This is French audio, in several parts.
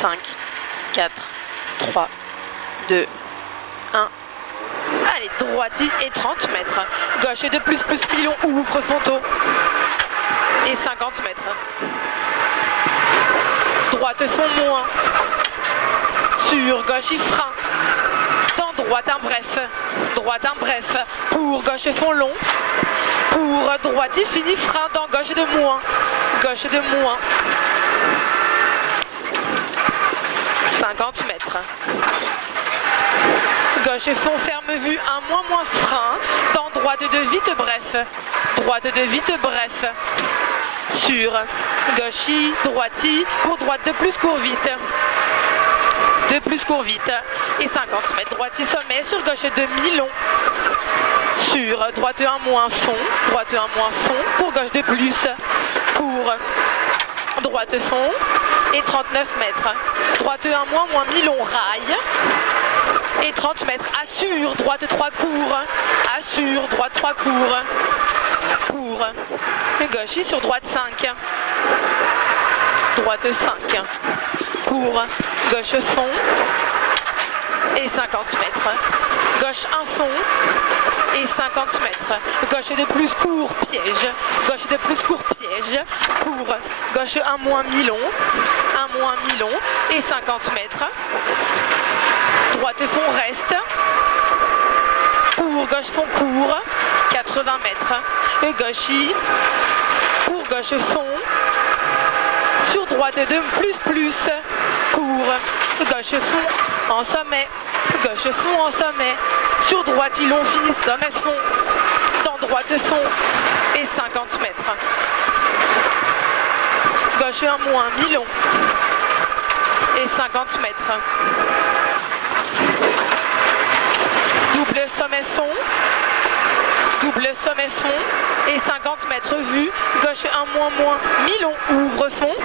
5, 4, 3, 2, 1. Allez, droiti et 30 mètres. Gauche de plus, pilon, ouvre, fonto. Et 50 mètres. Droite, fond, moins. Sur gauche, il frein. Dans droite, un bref. Droite, un bref. Pour gauche, fond long. Pour droite, il finit frein. Dans gauche de moins. Gauche de moins. 50 mètres. Gauche fond, ferme vue, un moins frein. Dans droite de vite, bref. Droite de vite, bref. Sur gauche, droiti. Pour droite de plus, court vite. De plus, court vite. Et 50 mètres. Droiti, sommet. Sur gauche, demi, long. Sur droite 1 moins fond. Droite 1 moins fond. Pour gauche de plus. Pour droite fond. Et 39 mètres. Droite 1 moins mi-long, rail. Et 30 mètres. Assure, droite 3 court. Assure, droite 3 court. Pour gauche sur droite 5. Droite 5. Pour gauche fond. Et 50 mètres. Gauche 1 fond. Et 50 mètres. Gauche de plus court, piège. Gauche de plus court, piège. Pour gauche 1 moins mi-long. 1 moins mi-long. Et 50 mètres. Droite fond, reste. Pour gauche fond, court. 80 mètres. Et gauche. Pour gauche fond. Sur droite 2, plus. Pour gauche fond, en sommet. Gauche fond, en sommet. Sur droite, ils l'ont fini, sommet fond. Dans droite fond. Et 50 mètres. Gauche 1 moins, mi-long. Et 50 mètres. Double sommet fond. Double sommet fond. Et 50 mètres vue. Gauche 1 moins, mi-long, ouvre fond.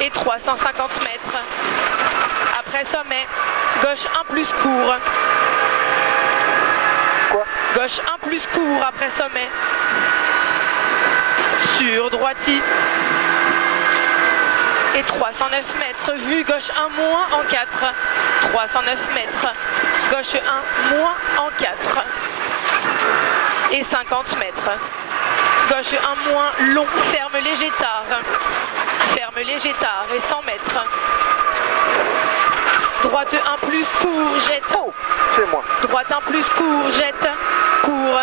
Et 350 mètres. Après sommet. Gauche 1 plus court. Quoi? Gauche 1 plus court après sommet. Sur droiti. Et 309 mètres. Vue gauche 1 moins en 4. 309 mètres. Gauche 1 moins en 4. Et 50 mètres. Gauche 1 moins long. Ferme léger tard. Ferme léger tard. Et 100 mètres. Droite 1 plus court, jette. Oh, c'est moi. Droite 1 plus court, jette. Pour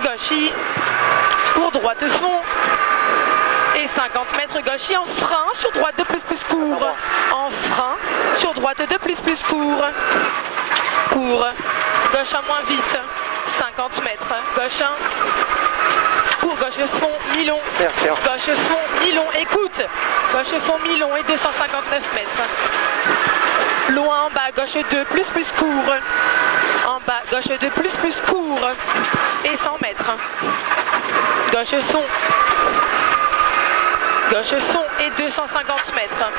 gauche. Pour droite fond. Et 50 mètres gauche en frein. Sur droite de plus court. En frein. Sur droite de plus court. Pour gauche 1 moins vite. 50 mètres. Gauche 1. Pour gauche fond, mi-long. Merci. Gauche fond, mi-long. Écoute. Gauche fond, mi-long et 259 mètres. Loin en bas, gauche 2, plus court. En bas, gauche 2, plus court. Et 100 mètres. Gauche fond. Gauche fond et 250 mètres.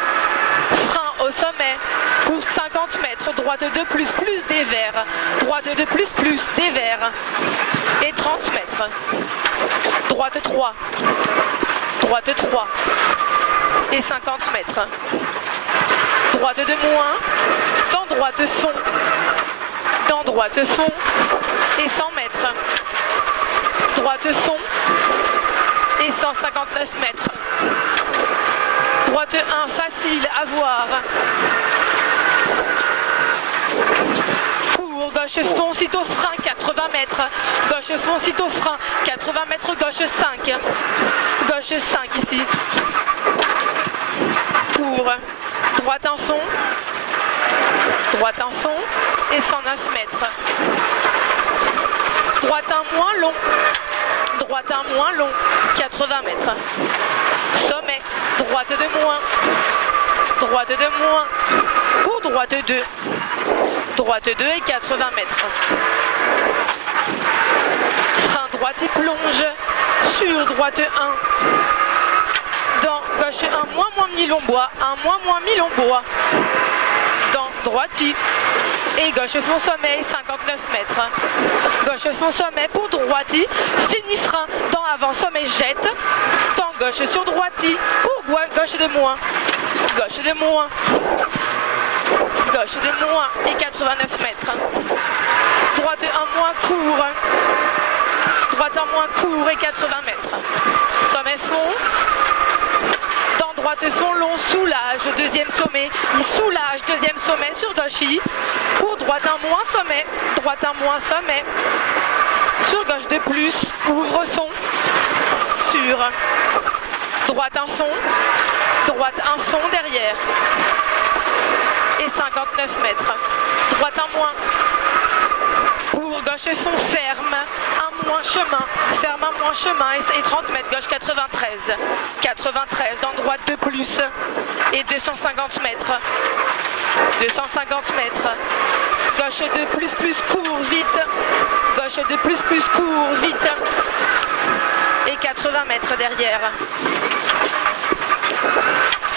Frein au sommet pour 50 mètres. Droite 2, plus dévers. Droite 2, plus dévers. Et 30 mètres. Droite 3. Droite 3. Et 50 mètres. Droite de moins. Dans droite fond. Dans droite fond. Et 100 mètres. Droite fond. Et 159 mètres. Droite 1, facile à voir. Pour gauche fond, sitôt frein, 80 mètres. Gauche fond, sitôt frein, 80 mètres, gauche 5. Gauche 5 ici. Pour droite un fond. Droite un fond. Et 109 mètres. Droite un moins long. Droite un moins long. 80 mètres. Sommet. Droite de moins. Droite de moins. Pour droite 2. Droite 2 et 80 mètres. Frein droite, il plonge. Sur droite 1. Dans gauche 1, moins mi-long bois. 1 moins mi-long bois. Dans droiti. Et gauche fond sommet, 59 mètres. Gauche fond sommet pour droiti. Fini frein. Dans avant sommet, jette. Dans gauche sur droiti. Pour gauche de moins. Gauche de moins. Gauche de moins et 89 mètres. Droite 1 moins court. Droite 1 moins court et 80 mètres. Sommet fond. Dans droite fond long, soulage. Deuxième sommet. Il soulage. Deuxième sommet sur gauche. Pour droite 1 moins sommet. Droite 1 moins sommet. Sur gauche de plus. Ouvre fond. Sur droite un fond. Droite un fond derrière. Et 59 mètres. Droite un moins. Pour gauche fond ferme. Un moins chemin. Ferme un moins chemin. Et 30 mètres. Gauche 93. 93 dans droite de plus. Et 250 mètres. 250 mètres. Gauche de plus court vite. Gauche de plus court vite. Et 80 mètres derrière.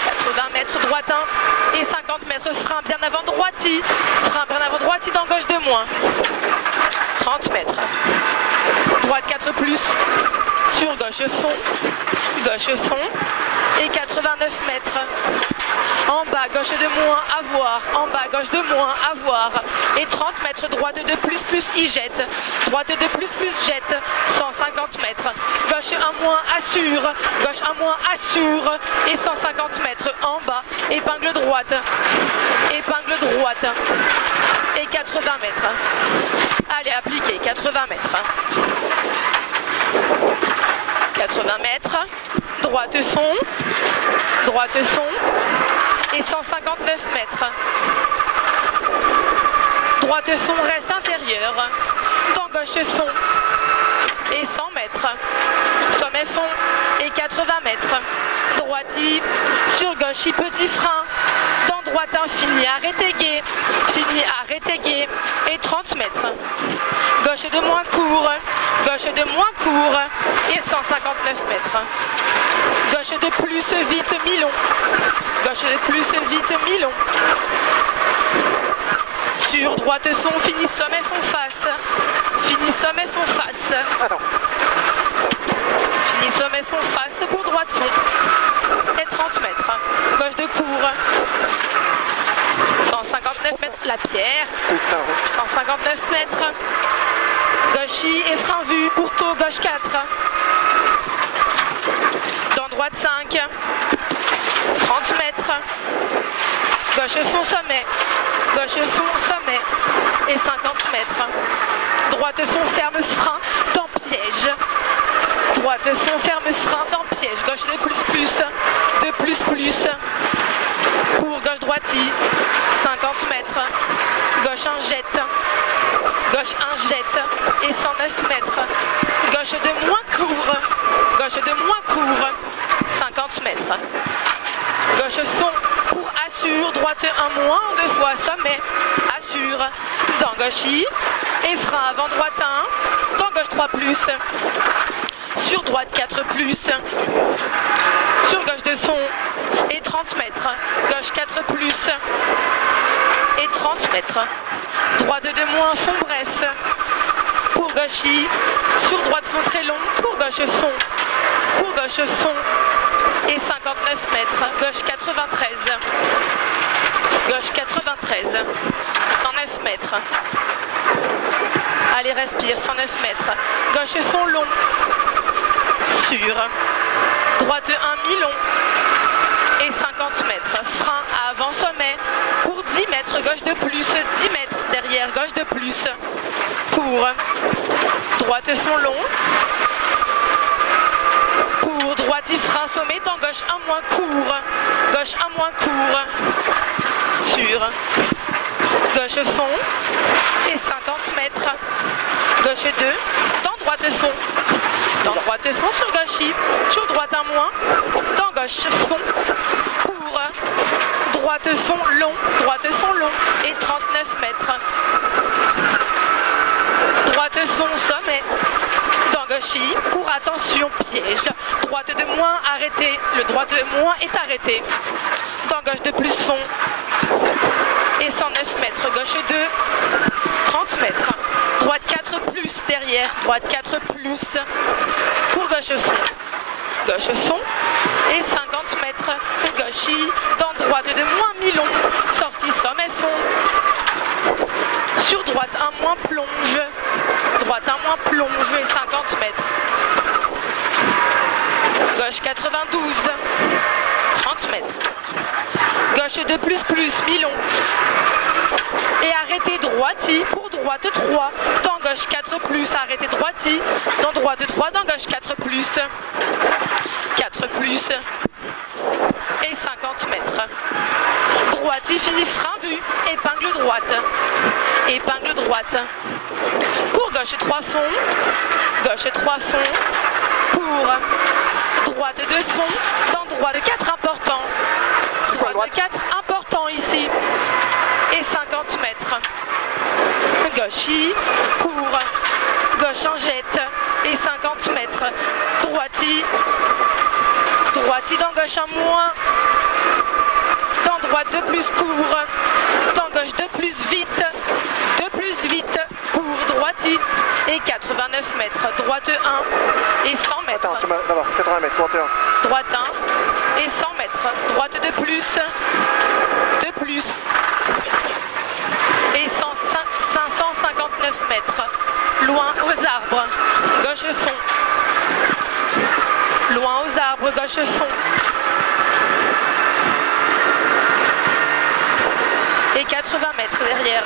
80 mètres droite 1 et 50 mètres frein bien avant droiti. Frein bien avant droiti dans gauche de moins. 30 mètres. Droite 4 plus. Sur gauche fond. Gauche fond. Et 89 mètres. En bas, gauche de moins, à voir. En bas, gauche de moins, à voir. Et 30 mètres, droite de plus, il jette. Droite de plus, jette. 150 mètres. Gauche 1 moins, assure. Gauche 1 moins, assure. Et 150 mètres en bas. Épingle droite. Épingle droite. Et 80 mètres. Allez, appliquez. 80 mètres. 80 mètres. Droite fond. Droite fond. Et 159 mètres. Droite fond reste intérieur. Dans gauche fond. Et 100 mètres. Sommet fond. Et 80 mètres. Droiti. Sur gauche, petit frein. Dans droite infini. Arrêtez gai. Fini, arrêtez gai. Et 30 mètres. Gauche de moins court. Gauche de moins court. Et 159 mètres. Gauche de plus vite mi-long. Gauche de plus vite mi-long. Sur droite fond, fini sommet fond face. Fini sommet fond face. Attends. Fini sommet fond face pour droite fond. Et 30 mètres. Gauche de court. 159 mètres. La pierre. 159 mètres. Gauchis et frein vu pour taux gauche 4. Dans droite 5. 30 mètres. Gauche fond sommet. Gauche fond sommet. Et 50 mètres. Droite fond ferme frein dans piège. Droite fond ferme frein dans piège. Gauche de plus. De plus. Pour gauche droiti. 50 mètres. Gauche 1 jette. Gauche 1 jette. Et 109 mètres. Gauche de moins court. Gauche de moins court. 50 mètres. Gauche fond pour assure. Droite 1 moins. 2 fois sommet. Assure. Dans gauchis. Et frein avant droite 1. Dans gauche 3 plus. Sur droite 4 plus. Sur gauche de fond. Et 30 mètres. Gauche 4 plus. Et 30 mètres. Droite de moins fond bref. Pour gauchis. Sur droite fond très long. Pour gauche fond. Pour gauche fond. Et 59 mètres. Gauche 93. Gauche 93. 109 mètres. Allez, respire. 109 mètres. Gauche fond long. Sur. Droite 1 mi-long. Et 50 mètres. Frein à avant sommet. Pour 10 mètres. Gauche de plus. 10 mètres derrière. Gauche de plus. Pour. Droite fond long. Pour droite frein sommet dans gauche 1 moins court. Gauche 1 moins court. Sur. Gauche fond. Et 50 mètres. Gauche 2. Dans droite fond. Dans droite fond sur gauche. Sur droite 1 moins. Dans gauche fond. Pour. Droite fond long. Droite fond long. Et 39 mètres. Droite fond sommet. Dans gauchis, pour attention, piège. Droite de moins, arrêté. Le droite de moins est arrêté. Dans gauche de plus fond. Et 109 mètres. Gauche 2, 30 mètres. Droite 4 plus derrière. Droite 4 plus. Pour gauche fond. Gauche fond. Et 50 30 mètres. Gauchy, dans droite de moins mi-long. Sortie sommet fond. Sur droite, un moins plonge. Droite, un moins plonge et 50 mètres. Gauche 92. 30 mètres. Gauche de plus, mi-long. Et arrêtez droiti pour droite 3. Dans gauche 4 plus. Arrêtez droiti. Dans droite 3. Dans gauche 4 plus. 4 plus. Et 50 mètres. Droiti fini frein vu. Épingle droite. Épingle droite. Pour gauche 3 fond. Gauche 3 fond. Pour droite de fond. Dans droite 4 important. Droite 4 important ici. Et 50 mètres. Gauchy pour gauche en jette et 50 mètres. Droiti. Droiti dans gauche en moins. Dans droite de plus court. Dans gauche de plus vite. De plus vite pour droiti. Et 89 mètres. Droite 1 et 100 mètres. Attends, d'abord, 80 mètres, droite 1. Droite 1 et 100 mètres. Droite de plus. De plus. Et 559 mètres. Loin aux arbres. Gauche fond. Loin aux arbres. Gauche fond. Et 80 mètres derrière.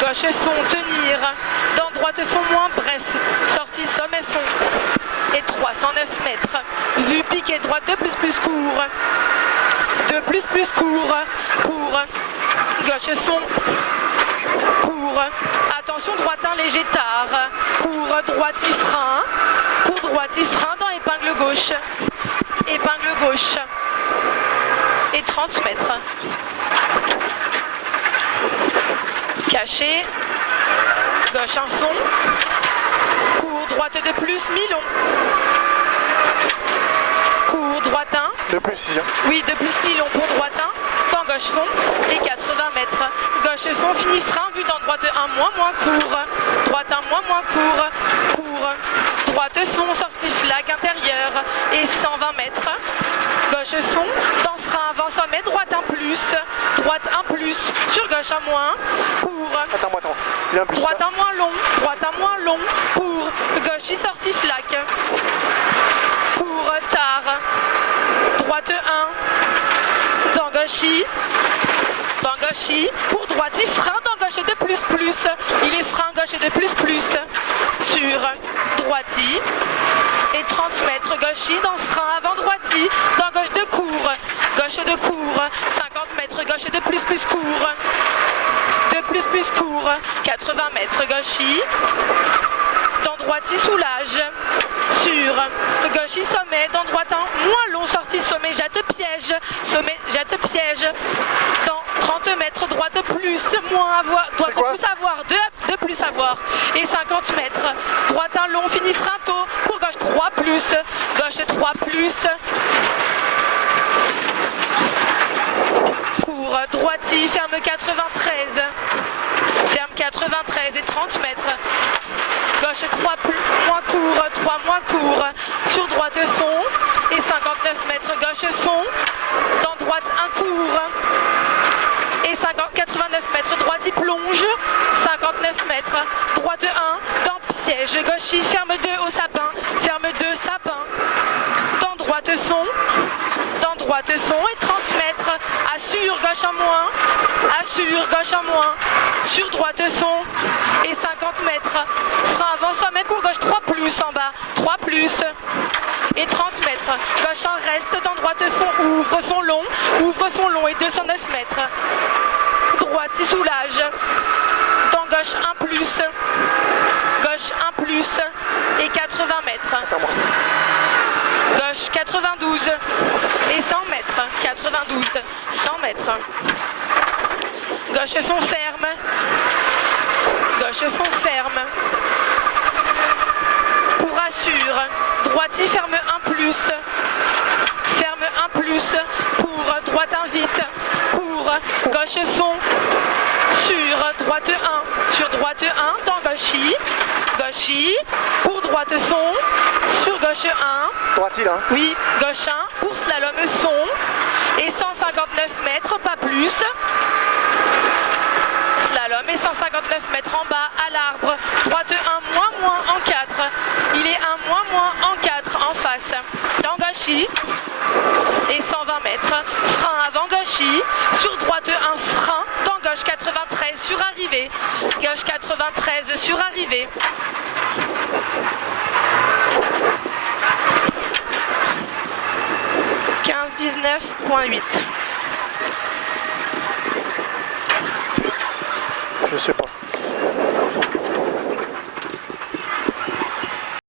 Gauche fond. Tenir. Dans droite fond moins. Bref. Sortie sommet fond. Et 309 mètres. Vue piqué droite de plus court. De plus court. Pour gauche fond. Pour attention droite un léger tard. Pour droiti frein. Pour droiti frein dans épingle gauche. Épingle gauche. Et 30 mètres. Caché. Gauche en fond. Pour droite de plus mi-long. Pour droite 1. De plus, si. Oui, de plus mi-long pour droite 1. Dans gauche fond. Et 80 mètres. Gauche fond, fini frein, vu dans droite 1, moins court. Droite 1, moins court. Pour droite fond, sortie flaque intérieure. Et 120 mètres. Gauche fond, dans frein avant sommet, droite 1 plus. Droite 1 plus, sur gauche 1 moins. Pour Attends. Il y a un plus. droite 1 moins long. Droite 1 moins long. Pour gauche, sortie flaque. Pour tard. Droite 1. Dans gauchy. Dans gauchy. Pour droite, frein dans gauche de plus. Il est frein gauche de plus. Sur droiti. Et 30 mètres gauchy dans frein avant droiti. Dans gauche de court. Gauche de court. 50 mètres gauche de plus court. De plus court. 80 mètres gauchy. Dans droiti soulage. Sur gauchy sommet. Dans droite un moins long. Sortie sommet jette piège. Sommet jette piège. Dans 30 mètres droite plus. Moins avoir. Droite plus avoir. De plus avoir. Et 50 mètres. Droite un long. Fini frein tôt. Pour gauche 3 plus. Gauche 3 plus. Pour droiti. Ferme 93. Ferme 93 et 30 mètres. Gauche 3 moins court, 3 moins court. Sur droite fond. Et 59 mètres gauche fond. Dans droite 1 court. Et 89 mètres droite y plonge. 59 mètres. Droite 1 dans piège. Gauche ferme 2 au sapin. Ferme 2 sapin. Dans droite fond. Dans droite fond et 30 mètres. Assure gauche en moins. Assure gauche en moins. Sur droite fond. Et 50 mètres. Frein avant sommet pour gauche 3 plus en bas. 3 plus. Et 30 mètres. Gauche en reste. Dans droite fond. Ouvre fond long. Ouvre fond long et 209 mètres. Droite y soulage. Dans gauche 1 plus. Gauche 1 plus. Et 80 mètres. Gauche 92. Et 100 mètres. 92. 100 mètres. Gauche fond ferme. Gauche fond ferme. Pour assure. Droiti ferme 1 plus. Ferme 1 plus. Pour droite invite. Pour gauche fond. sur droite 1, sur droite 1, dans gauchis, gauchis, pour droite fond, sur gauche 1, Droiti là. oui, gauche 1, pour slalom fond, et 159 mètres, pas plus. Slalom et 159 mètres en bas à l'arbre, droite 1, moins en 4, il est 1, moins en 4 en face, dans gauchis, et 120 mètres, frein avant gauchis, sur droite 1, frein, dans gauche 93 sur arrivée, gauche 93 sur arrivée. « 15-19.8 » Je sais pas.